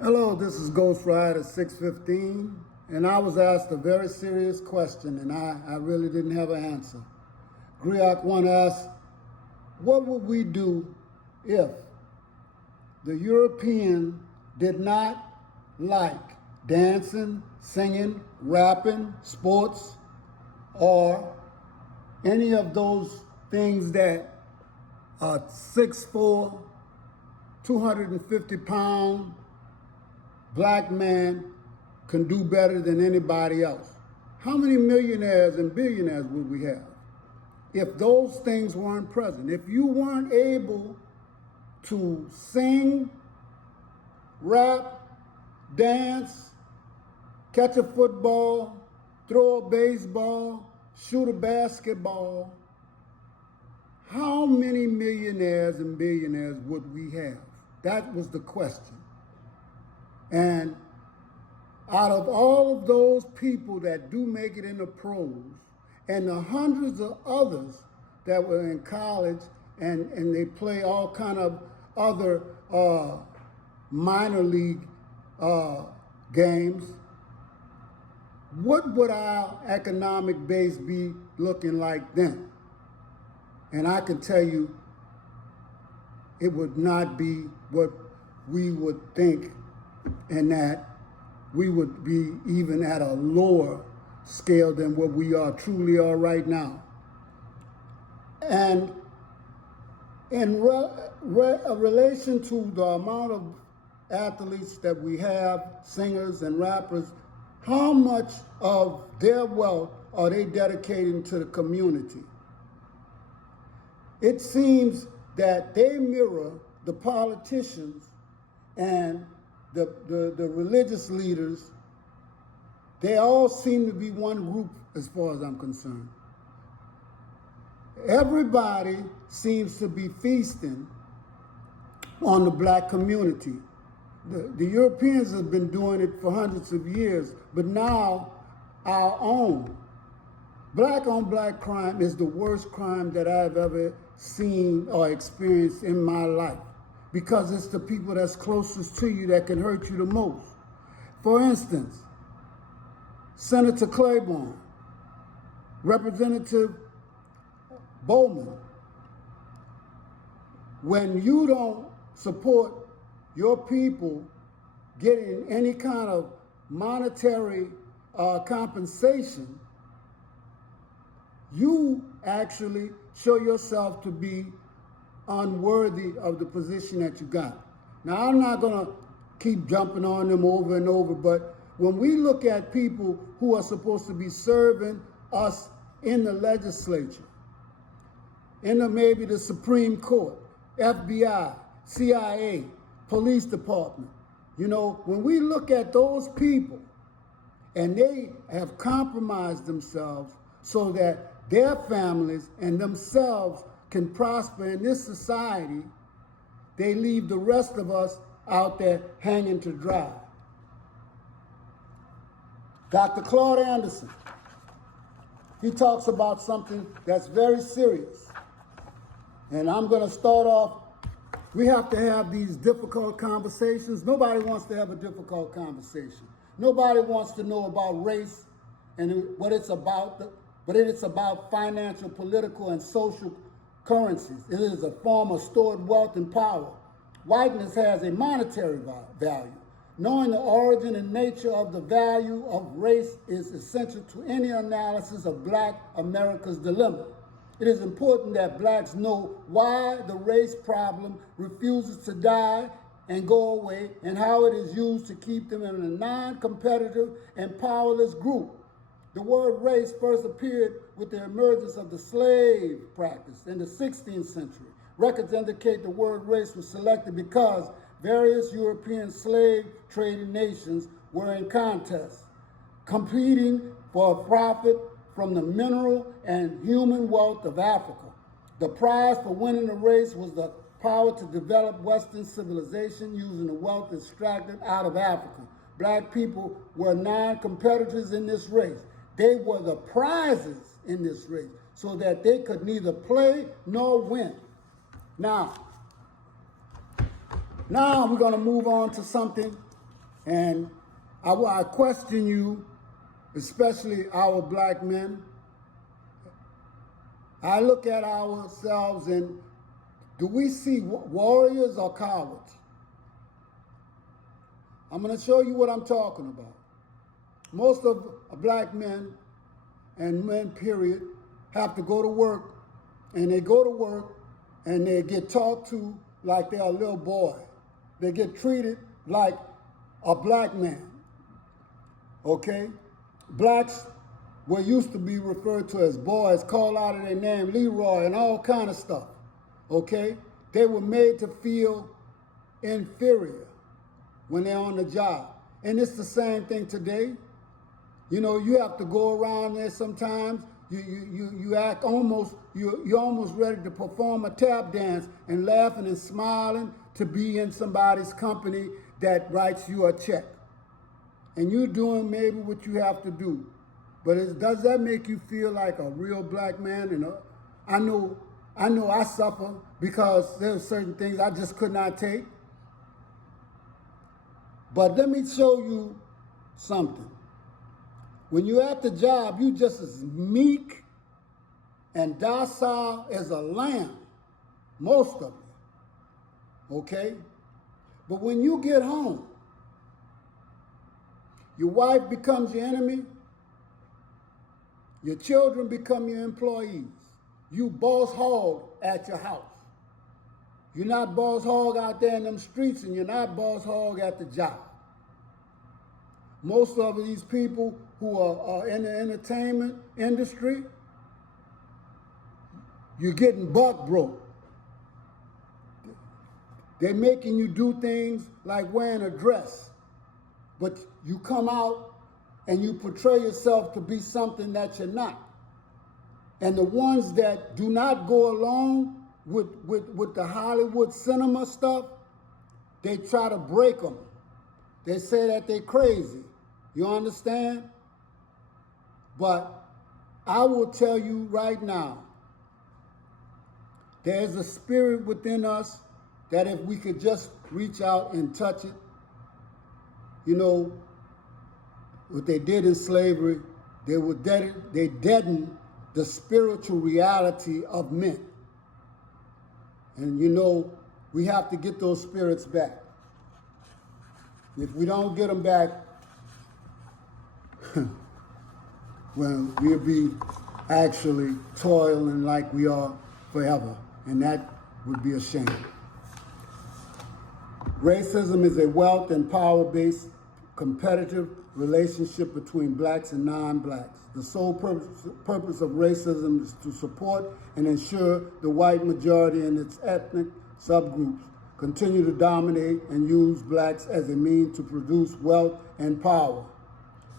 Hello, this is Ghost Rider 615, and I was asked a very serious question, and I really didn't have an answer. Griak one asked, what would we do if the European did not like dancing, singing, rapping, sports, or any of those things that a 6'4", 250-pound black man can do better than anybody else? How many millionaires and billionaires would we have if those things weren't present? If you weren't able to sing, rap, dance, catch a football, throw a baseball, shoot a basketball, how many millionaires and billionaires would we have? That was the question. And out of all of those people that do make it in the pros, and the hundreds of others that were in college and they play all kind of other minor league games, what would our economic base be looking like then? And I can tell you, it would not be what we would think, and that we would be even at a lower scale than what we truly are right now. And in relation to the amount of athletes that we have, singers and rappers, how much of their wealth are they dedicating to the community? It seems that they mirror the politicians and the religious leaders. They all seem to be one group as far as I'm concerned. Everybody seems to be feasting on the black community. The Europeans have been doing it for hundreds of years, but now our own black on black crime is the worst crime that I've ever seen or experienced in my life, because it's the people that's closest to you that can hurt you the most. For instance, Senator Claiborne, Representative Bowman, when you don't support your people getting any kind of monetary compensation, you actually show yourself to be unworthy of the position that you got. Now, I'm not going to keep jumping on them over and over, but when we look at people who are supposed to be serving us in the legislature, maybe the Supreme Court, FBI, CIA, police department, when we look at those people and they have compromised themselves so that their families and themselves can prosper in this society, they leave the rest of us out there hanging to dry. Dr. Claude Anderson, he talks about something that's very serious. And I'm going to start off, we have to have these difficult conversations. Nobody wants to have a difficult conversation. Nobody wants to know about race and what it's about, but it's about financial, political, and social currencies. It is a form of stored wealth and power. Whiteness has a monetary value. Knowing the origin and nature of the value of race is essential to any analysis of Black America's dilemma. It is important that blacks know why the race problem refuses to die and go away, and how it is used to keep them in a non-competitive and powerless group. The word race first appeared with the emergence of the slave practice in the 16th century. Records indicate the word race was selected because various European slave trading nations were in contest, competing for a profit from the mineral and human wealth of Africa. The prize for winning the race was the power to develop Western civilization using the wealth extracted out of Africa. Black people were non-competitors in this race. They were the prizes in this race, so that they could neither play nor win. Now we're going to move on to something And I question you, especially our black men. I look at ourselves and do we see warriors or cowards? I'm going to show you what I'm talking about. Most of black men and men, period, have to go to work, and they go to work and they get talked to like they're a little boy. They get treated like a black man, okay? Blacks were used to be referred to as boys, called out of their name, Leroy, and all kind of stuff, okay? They were made to feel inferior when they're on the job. And it's the same thing today. You know, you have to go around there sometimes. You act almost, you're almost ready to perform a tap dance and laughing and smiling to be in somebody's company that writes you a check. And you're doing maybe what you have to do. But does that make you feel like a real black man? And I know I suffer because there's certain things I just could not take. But let me show you something. When you're at the job, you just as meek and docile as a lamb, most of you, okay? But when you get home, your wife becomes your enemy, your children become your employees. You boss hog at your house. You're not boss hog out there in them streets, and you're not boss hog at the job. Most of these people who are in the entertainment industry, you're getting buck broke. They're making you do things like wearing a dress, but you come out and you portray yourself to be something that you're not. And the ones that do not go along with the Hollywood cinema stuff, they try to break them. They say that they're crazy. You understand? But I will tell you right now, there's a spirit within us that if we could just reach out and touch it, you know, what they did in slavery, they deadened the spiritual reality of men. And you know, we have to get those spirits back. If we don't get them back, well, we'll be actually toiling like we are forever, and that would be a shame. Racism is a wealth and power-based competitive relationship between blacks and non-blacks. The sole purpose of racism is to support and ensure the white majority and its ethnic subgroups continue to dominate and use blacks as a means to produce wealth and power.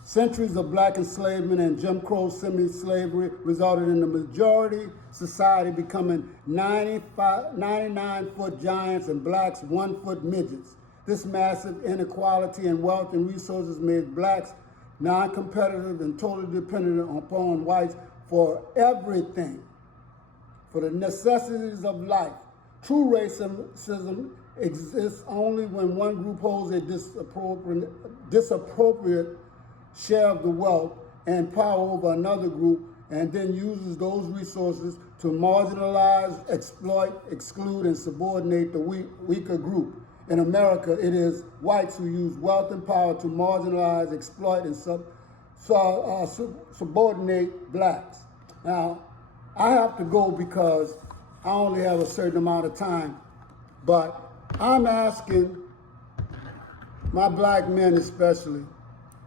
Centuries of black enslavement and Jim Crow semi-slavery resulted in the majority society becoming 99-foot giants and blacks 1-foot midgets. This massive inequality in wealth and resources made blacks non-competitive and totally dependent upon whites for everything, for the necessities of life. True racism exists only when one group holds a disappropriate share of the wealth and power over another group, and then uses those resources to marginalize, exploit, exclude, and subordinate the weaker group. In America, it is whites who use wealth and power to marginalize, exploit, and subordinate blacks. Now, I have to go because I only have a certain amount of time, but I'm asking my black men especially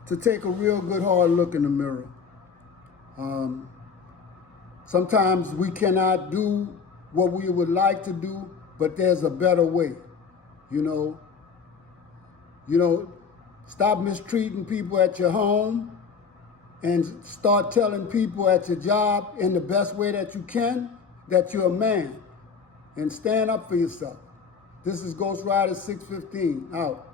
to take a real good hard look in the mirror. Sometimes we cannot do what we would like to do, but there's a better way. You know, stop mistreating people at your home and start telling people at your job in the best way that you can that you're a man, and stand up for yourself. This is Ghost Rider 615 out.